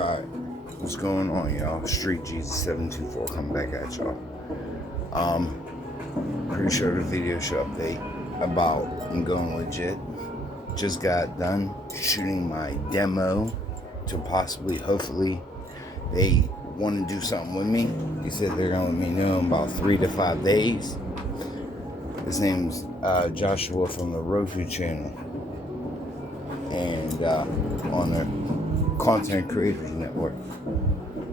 Alright, what's going on, y'all? Street Jesus 724 coming back at y'all. Pretty sure the video should update about I'm going legit. Just got done shooting my demo to possibly, hopefully, they want to do something with me. They said they're going to let me know in about 3 to 5 days. His name's Joshua from the Roku channel and on the Content Creators Network.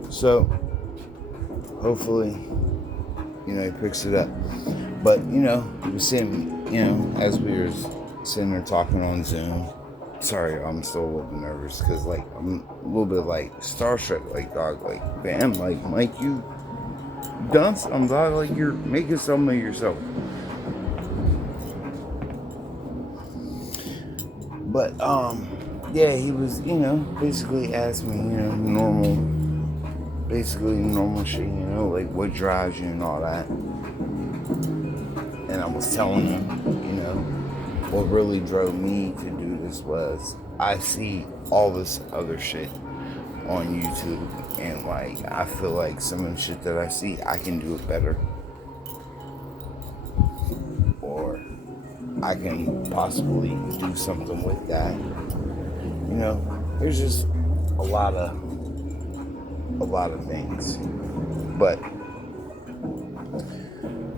So hopefully, he picks it up. But we sitting, as we were sitting there talking on Zoom. Sorry, I'm still a little bit nervous because I'm a little bit starstruck, dog, damn, Mike, you done something, dog, you're making something of yourself. But yeah, he was, basically asked me, normal shit, what drives you and all that. And I was telling him, what really drove me to do this was I see all this other shit on YouTube, and I feel like some of the shit that I see, I can do it better. Or I can possibly do something with that. There's just a lot of things. But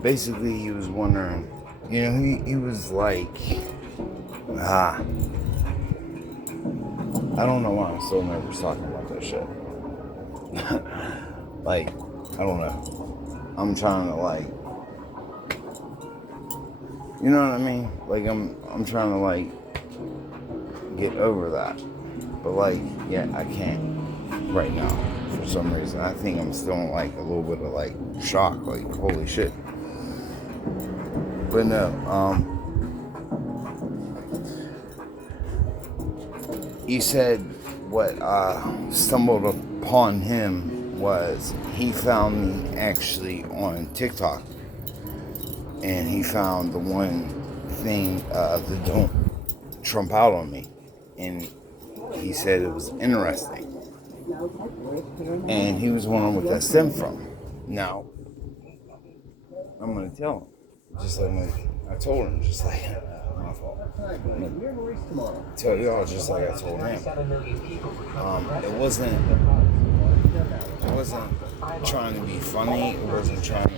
basically he was wondering, he was I don't know why I'm so nervous talking about that shit. I don't know. I'm trying to you know what I mean? I'm trying to get over that. But yeah, I can't right now for some reason. I think I'm still in a little bit of shock, holy shit. But no, he said what stumbled upon him was he found me actually on TikTok. And he found the one thing that don't trump out on me. And he said it was interesting. And he was wondering what that stemmed from. Now, I'm going to tell him. Just I told him, just my fault. Tell y'all just like I told him. It wasn't trying to be funny. It wasn't trying to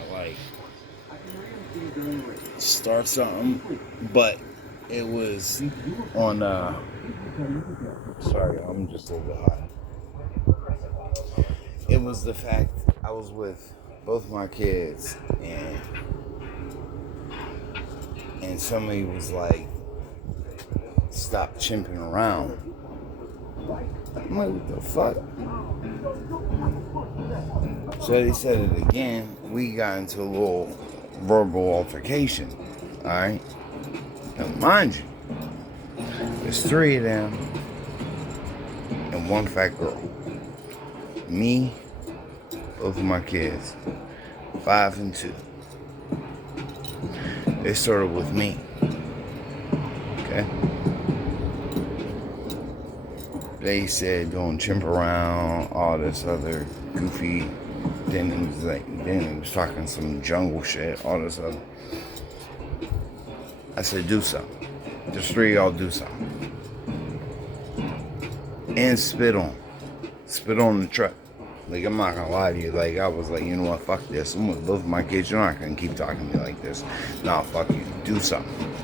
start something, but it was on sorry, I'm just a little bit hot. It was the fact I was with both my kids and somebody was stop chimping around. I'm what the fuck? So they said it again. We got into a little verbal altercation. Alright? Now mind you, there's 3 of them and one fat girl. Me, both of my kids, 5 and 2. They started with me. Okay? They said don't chimp around, all this other goofy. Then it was talking some jungle shit, all this other. I said, do something. Just 3 of y'all do something. And spit on the truck. I'm not gonna lie to you. I was you know what, fuck this. I'm with both of my kids. You're not gonna keep talking to me like this. Nah, fuck you. Do something.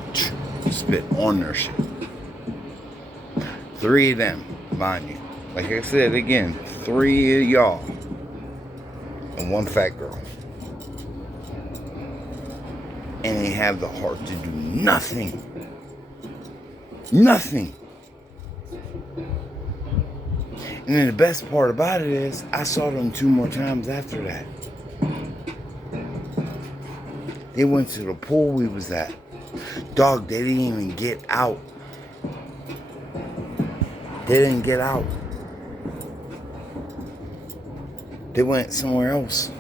Spit on their shit. 3 of them, mind you. Like I said again, 3 of y'all. And one fat girl. And they have the heart to do nothing. Nothing. And then the best part about it is, I saw them 2 more times after that. They went to the pool we was at. Dog, they didn't even get out. They didn't get out. They went somewhere else.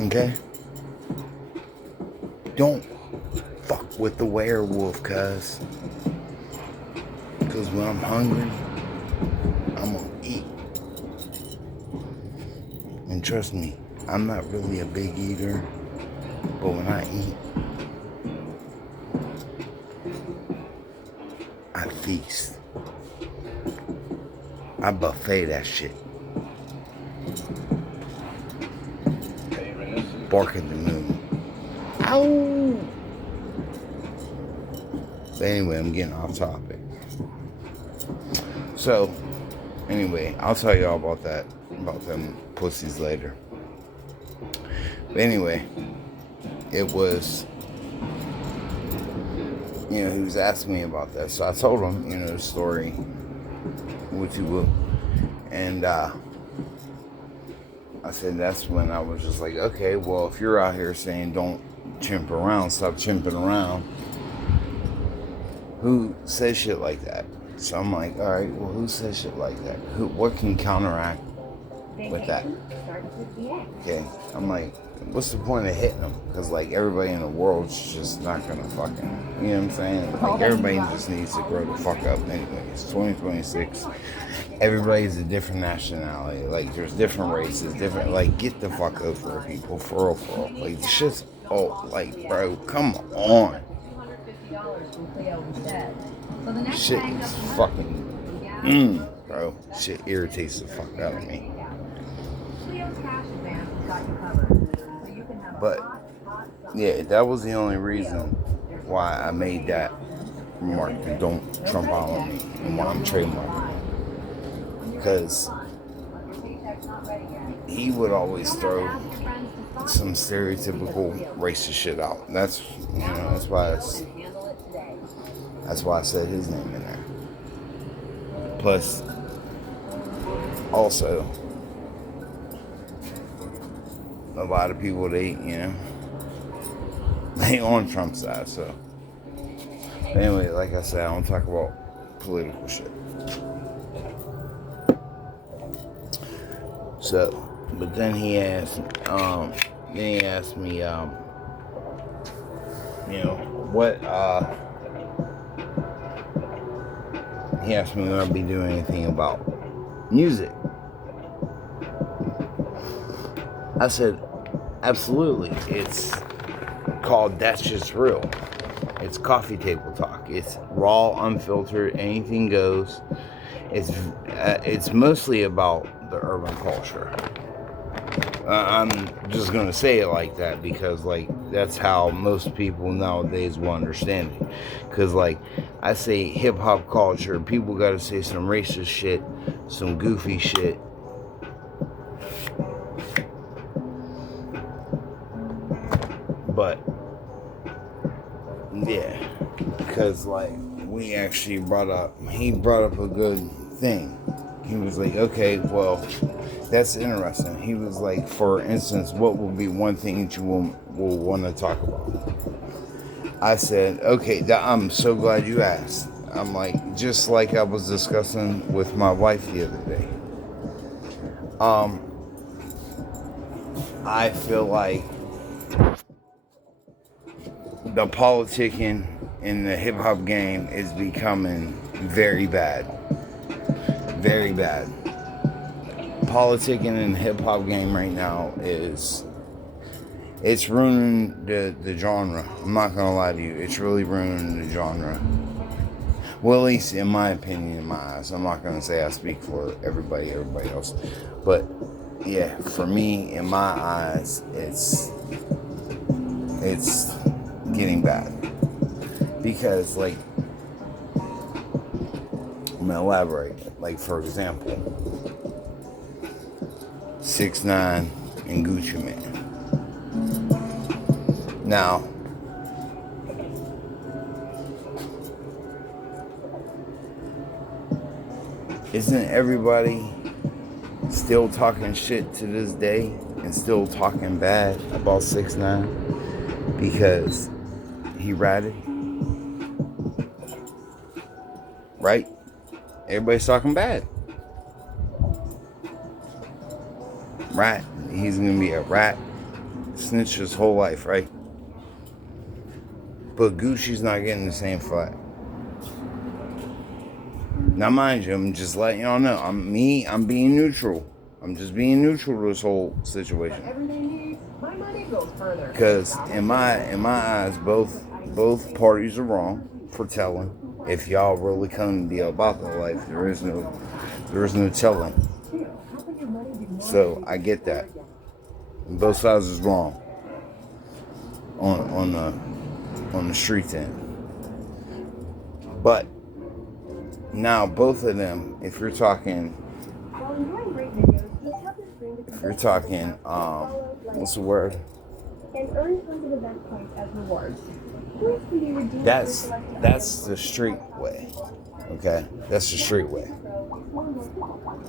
Okay? Don't fuck with the werewolf, cuz when I'm hungry, I'm And trust me, I'm not really a big eater, but when I eat, I feast. I buffet that shit. Bark at the moon. Ow! But anyway, I'm getting off topic. So, anyway, I'll tell y'all about them pussies later. But anyway, it was, he was asking me about that. So I told him, the story, what you will. And I said, that's when I was just like, okay, well, if you're out here saying don't chimp around, stop chimping around, who says shit like that? So I'm like, all right, well, who says shit like that? What can counteract with that? Okay, I'm like, what's the point of hitting them? Because, like, everybody in the world's just not going to fucking, you know what I'm saying? Like, everybody just needs to grow the fuck up anyway. It's 2026. Everybody's a different nationality. Like, there's different races, like, get the fuck over people, for real. Like, the shit's, like, bro, come on. Shit is fucking, bro. Shit irritates the fuck out of me. But, yeah, that was the only reason why I made that remark, to don't trump out on me, and why I'm trademarking. Because he would always throw some stereotypical racist shit out. That's why I said his name in there. Plus, also, a lot of people, they on Trump's side, so. Anyway, like I said, I don't talk about political shit. So, but then he asked me, what, he asked me when I'd be doing anything about music. I said, absolutely. It's called That's Just Real. It's coffee table talk. It's raw, unfiltered, anything goes. It's mostly about the urban culture. I'm just gonna say it like that because, like, that's how most people nowadays will understand it. Cause, like, I say hip hop culture, people gotta say some racist shit, some goofy shit. But yeah, because, like, he brought up a good thing. He was like, okay, well, that's interesting. He was like, for instance, what will be one thing that you will want to talk about? I said, okay, I'm so glad you asked. I'm like, just like I was discussing with my wife the other day. I feel like the politicking in the hip-hop game is becoming very bad. Very bad. Politicking in the hip-hop game right now it's ruining the genre. I'm not gonna lie to you. It's really ruining the genre. Well, at least in my opinion, in my eyes. I'm not gonna say I speak for everybody else. But yeah, for me, in my eyes, it's getting bad. Because, like, I'm gonna elaborate. Like, for example, 6ix9ine and Gucci Mane. Now, isn't everybody still talking shit to this day and still talking bad about 6ix9ine because he ratted? Right? Everybody's talking bad. Rat. He's gonna be a rat. Snitch his whole life, right? But Gucci's not getting the same flack. Now, mind you, I'm just letting y'all know. I'm being neutral. I'm just being neutral to this whole situation. Because in my eyes, both parties are wrong for telling. If y'all really come to be about the life, there is no telling. So I get that. And both sides is wrong on the street end. But now both of them, if you're talking, what's the word? And earn tons of event points as rewards. That's the street way. Okay? That's the street way.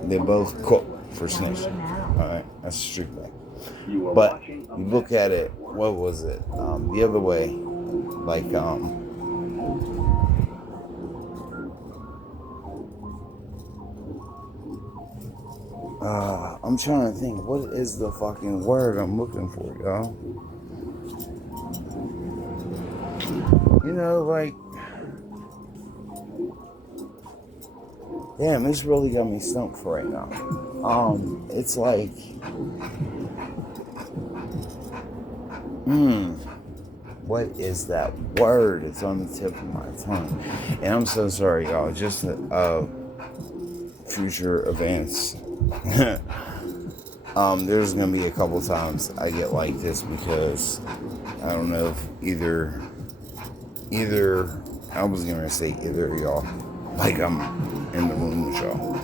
They both cook for snitching. Alright? That's the street way. But you look at it, what was it? The other way, like I'm trying to think, what is the fucking word I'm looking for, y'all? You know, like, damn, this really got me stumped for right now. It's like, what is that word? It's on the tip of my tongue. And I'm so sorry, y'all. Just future events. There's gonna be a couple times I get like this because I don't know if either I was gonna say either of y'all, like I'm in the room with y'all.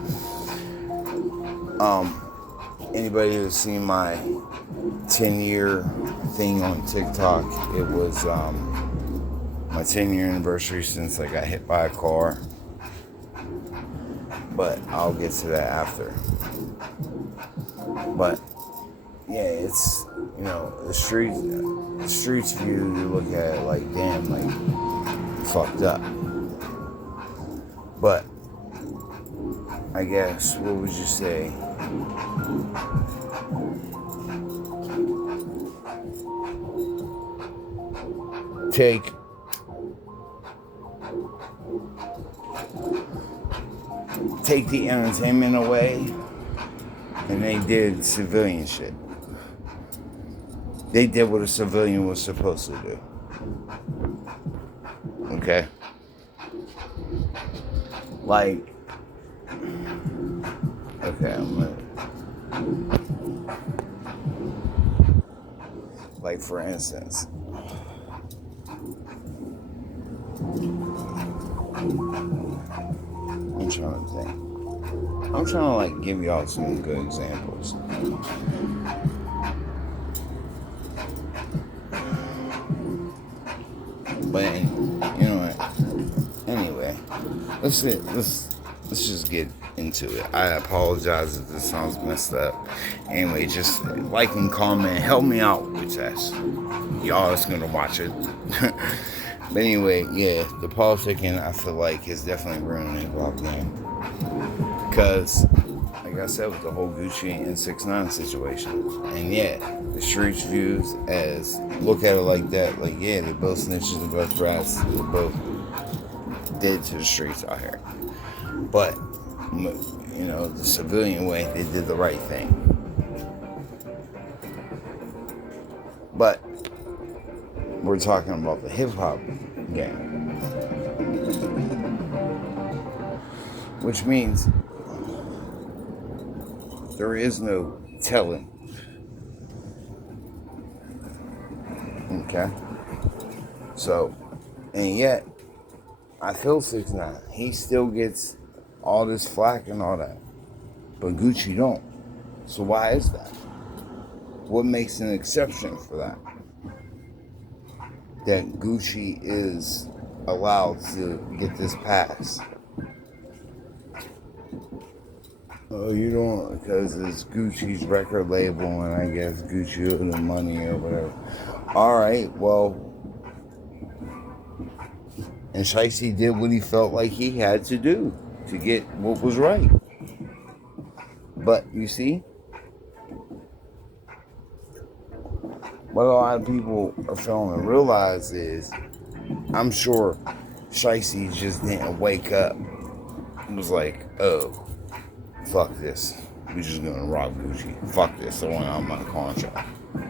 Anybody who's seen my 10-year thing on TikTok, it was my 10-year anniversary since I got hit by a car. But I'll get to that after. But yeah, it's, you know, the streets view, you look at it like, damn, like, fucked up. But I guess, what would you say? Take the entertainment away, and they did civilian shit. They did what a civilian was supposed to do. Okay? Like, okay, like, for instance, I'm trying to think. I'm trying to, like, give y'all some good examples. But, you know what? Anyway, let's just get into it. I apologize if this sounds messed up. Anyway, just like and comment. Help me out with this. Y'all is going to watch it. But anyway, yeah, the politicking, I feel like, is definitely ruining the hip-hop game. Because, like I said, with the whole Gucci and 6ix9ine situation. And yeah, the streets views as, look at it like that, like, yeah, they both snitches, they both rats, they both dead to the streets out here. But, you know, the civilian way, they did the right thing. But we're talking about the hip-hop game. Which means there is no telling. Okay? So, and yet, I feel 6ix9ine. He still gets all this flack and all that. But Gucci don't. So why is that? What makes an exception for that? That Gucci is allowed to get this pass. Oh, you don't, because it's Gucci's record label, and I guess Gucci owed the money or whatever. Alright, well, and Shicey did what he felt like he had to do to get what was right. But, you see, what a lot of people are failing to realize is, I'm sure Shicey just didn't wake up and was like, oh, fuck this. We just gonna rock Gucci. Fuck this. I want out my contract. You know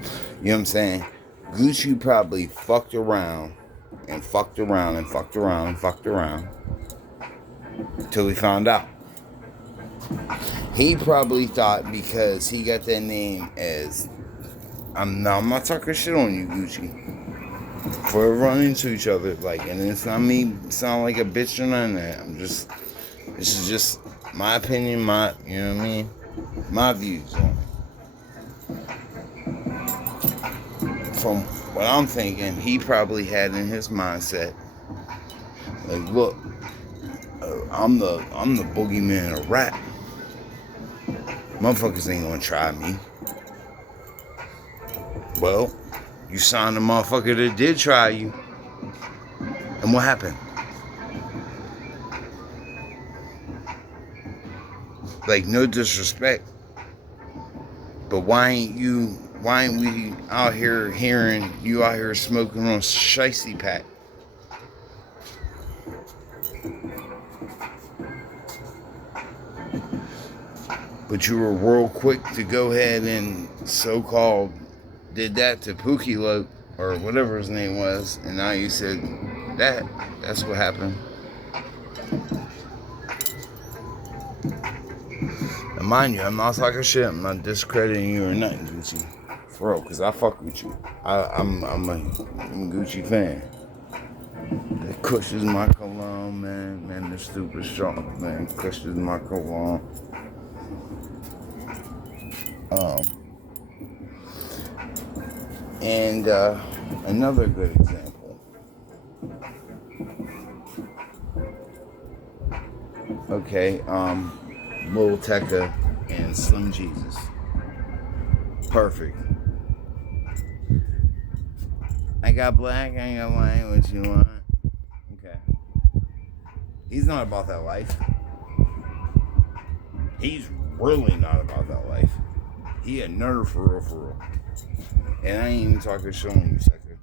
what I'm saying? Gucci probably fucked around and fucked around and fucked around and fucked around until he found out. He probably thought because he got that name as I'm not talking shit on you, Gucci. For running into each other, like, and it's not me sound like a bitch or none of that. This is just my opinion, you know what I mean? My views on it. From what I'm thinking, he probably had in his mindset, like, look, I'm the boogeyman of rap. Motherfuckers ain't gonna try me. Well, you signed a motherfucker that did try you. And what happened? Like, no disrespect. But why ain't we out here hearing you out here smoking on Shicey Pack? But you were real quick to go ahead and so-called did that to Pookie Loke or whatever his name was, and now you said that's what happened. And mind you, I'm not talking shit. I'm not discrediting you or nothing, Gucci. For real, because I fuck with you. I'm a Gucci fan. The Kush is my cologne, man. Man, the stupid strong, man. Kush is my cologne. And another good example. Okay, Lil Tecca and Slim Jesus. Perfect. I got black, I ain't got white, what you want? Okay. He's not about that life. He's really not about that life. He a nerd for real. And I ain't even talking shit on you, sucker.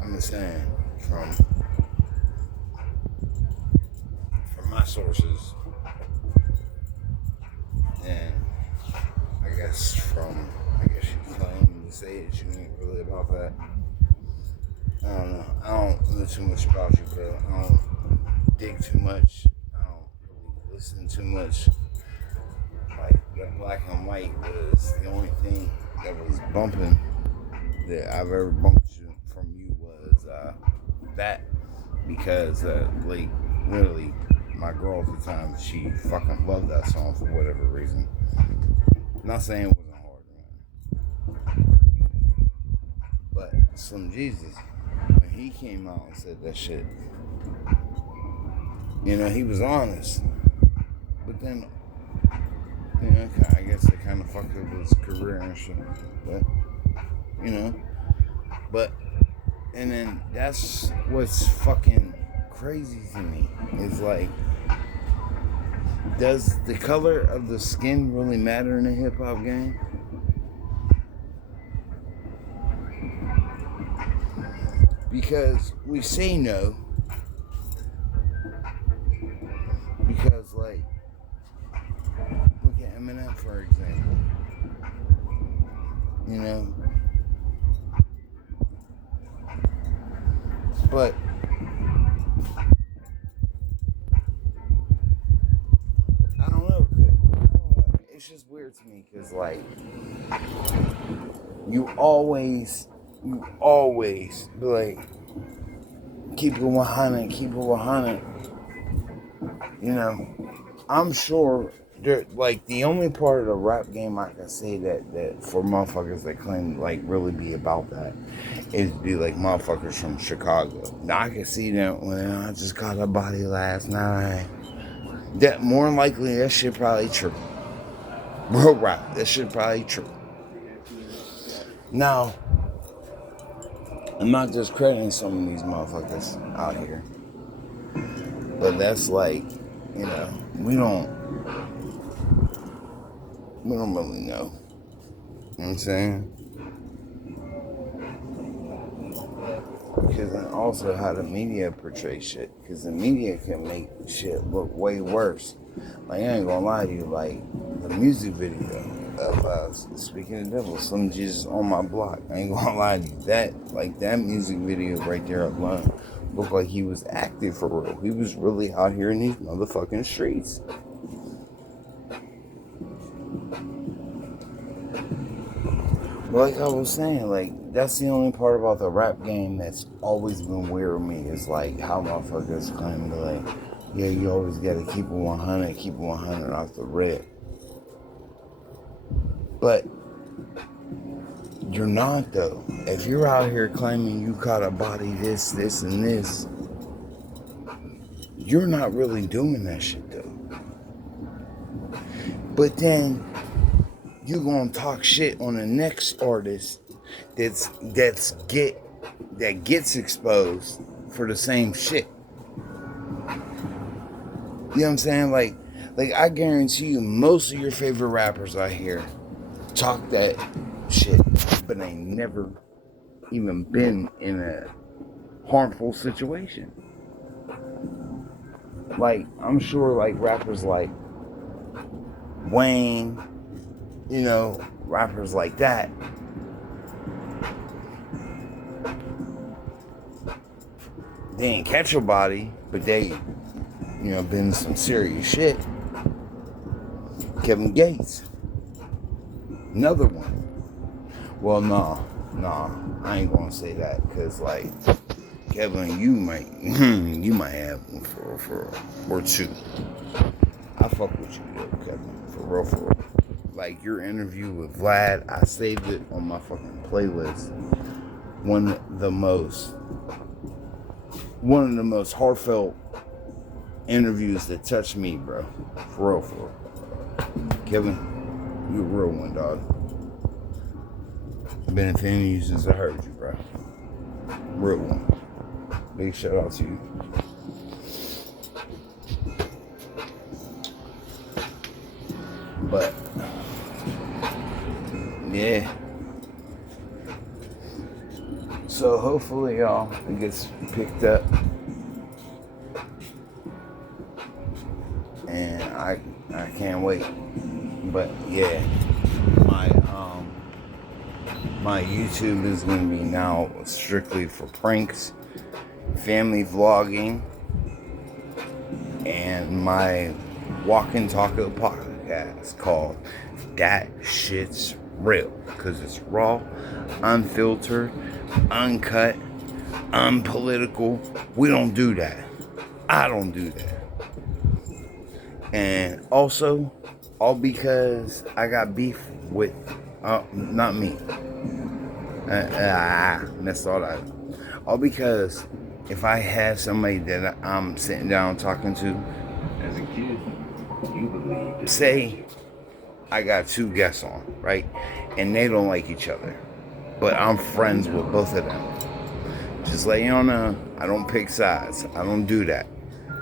I'm just saying, from my sources, and I guess you claim to say that you ain't really about that. I don't know. I don't know too much about you, bro. I don't dig too much. I don't really listen too much. Like, that black and white was the only thing that was bumping that I've ever bumped from you was that, because like, literally my girl at the time, she fucking loved that song for whatever reason. Not saying it wasn't hard, man. But Slim Jesus, when he came out and said that shit, you know, he was honest. But then, you know, I guess it kind of fucked up his career and shit. But, you know, and then that's what's fucking crazy to me. Is like, does the color of the skin really matter in the hip hop game? Because we say no. Because, like, look at Eminem, for example. You know? But I don't know. It's just weird to me because, like, you always be like, keep it 100. You know, I'm sure, like, the only part of the rap game I can say that for motherfuckers that claim to, like, really be about that is be like motherfuckers from Chicago. Now, I can see that when I just got a body last night. That more than likely, that shit probably true. Real rap, that shit probably true. Now, I'm not just crediting some of these motherfuckers out here, but that's like, you know, we don't really know. You know what I'm saying? Because then also how the media portrays shit. Because the media can make shit look way worse. Like, I ain't gonna lie to you, like, the music video of Speaking of the Devil, Slim Jesus on My Block. I ain't gonna lie to you. That music video right there alone looked like he was acting for real. He was really out here in these motherfucking streets. But like I was saying, like, that's the only part about the rap game that's always been weird with me is like how motherfuckers claim to like, yeah, you always gotta keep it 100, keep it 100 off the rip. But you're not though. If you're out here claiming you caught a body this, and this, you're not really doing that shit though. But then you gonna talk shit on the next artist that gets exposed for the same shit. You know what I'm saying? Like I guarantee you, most of your favorite rappers out here talk that shit, but they never even been in a harmful situation. Like, I'm sure like rappers like Wayne, you know, rappers like that, they ain't catch a body, but they, you know, been some serious shit. Kevin Gates, another one. Well, nah, I ain't gonna say that, cause like Kevin, you might have one for or two. I fuck with you though, Kevin, for real. Like your interview with Vlad, I saved it on my fucking playlist. One of the most heartfelt interviews that touched me, bro. For real. Kevin, you a real one, dog. I've been a fan of you since I heard you, bro. Real one. Big shout out to you. But yeah. So hopefully, y'all, it gets picked up. And I can't wait. But yeah, my YouTube is gonna be now strictly for pranks, family vlogging, and my walk and talk podcast called That Shit's Real, because it's raw, unfiltered, uncut, unpolitical. We don't do that. I don't do that. And also, all because I got beef with, not me. That's all that. All because if I have somebody that I'm sitting down talking to, as a kid, you believe, say I got two guests on, right? And they don't like each other, but I'm friends with both of them. Just let you know, I don't pick sides. I don't do that.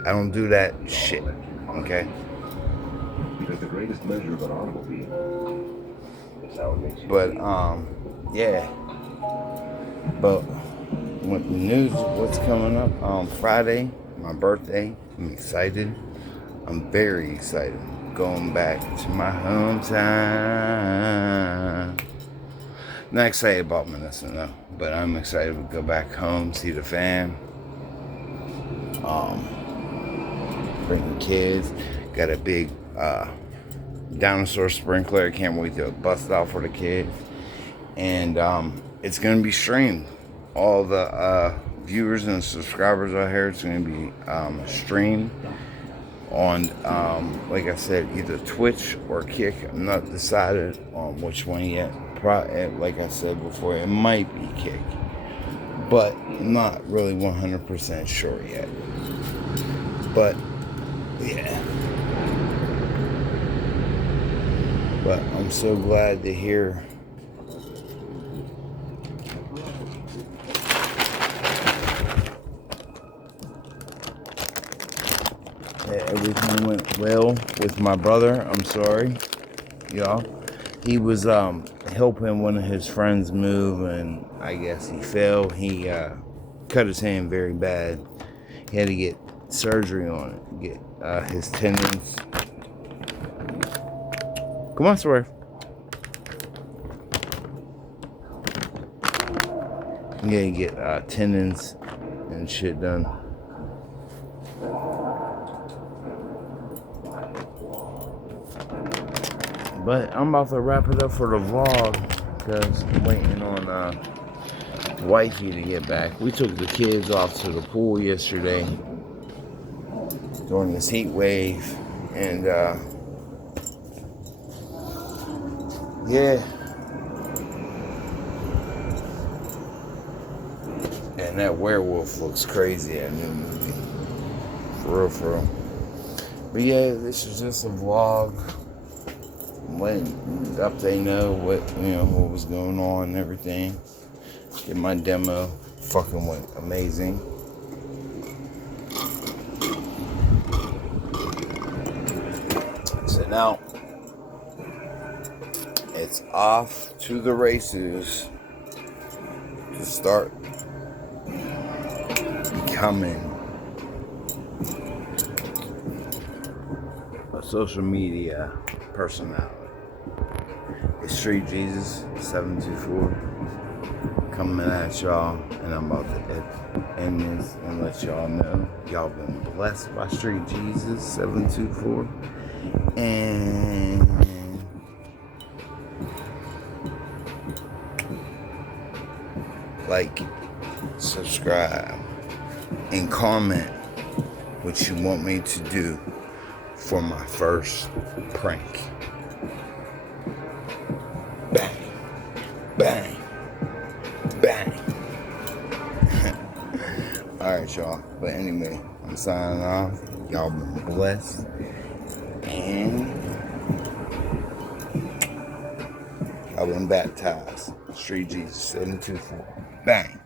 I don't do that shit. Okay? Because the greatest measure of an automobile is how it makes you But feel. yeah. But with the news, what's coming up on Friday, my birthday, I'm excited. I'm very excited. Going back to my hometown. Not excited about Menneson though, but I'm excited to go back home, see the fam. Bring the kids. Got a big dinosaur sprinkler. Can't wait to bust out for the kids. And it's gonna be streamed. All the viewers and subscribers out here, it's gonna be streamed on, like I said, either Twitch or Kick. I'm not decided on which one yet. Like I said before, it might be Kick, but I'm not really 100% sure yet. But yeah. But I'm so glad to hear that everything went well with my brother. I'm sorry, y'all. He was helping one of his friends move, and I guess he fell. He cut his hand very bad. He had to get surgery on it, get his tendons. Come on, Swerve. Yeah, you get tendons and shit done. But I'm about to wrap it up for the vlog because I'm waiting on wifey to get back. We took the kids off to the pool yesterday during this heat wave, and yeah. And that werewolf looks crazy, that new movie. For real, for real. But yeah, this is just a vlog. Letting up they know what was going on and everything. Get my demo. Fucking went amazing. So now it's off to the races to start becoming a social media personality. It's Street Jesus 724 coming at y'all, and I'm about to end this and let y'all know y'all been blessed by Street Jesus 724, and like, subscribe, and comment what you want me to do for my first prank. Bang, bang, bang. Alright, y'all. But anyway, I'm signing off. Y'all been blessed. And I've been baptized. Street Jesus 724. Bang.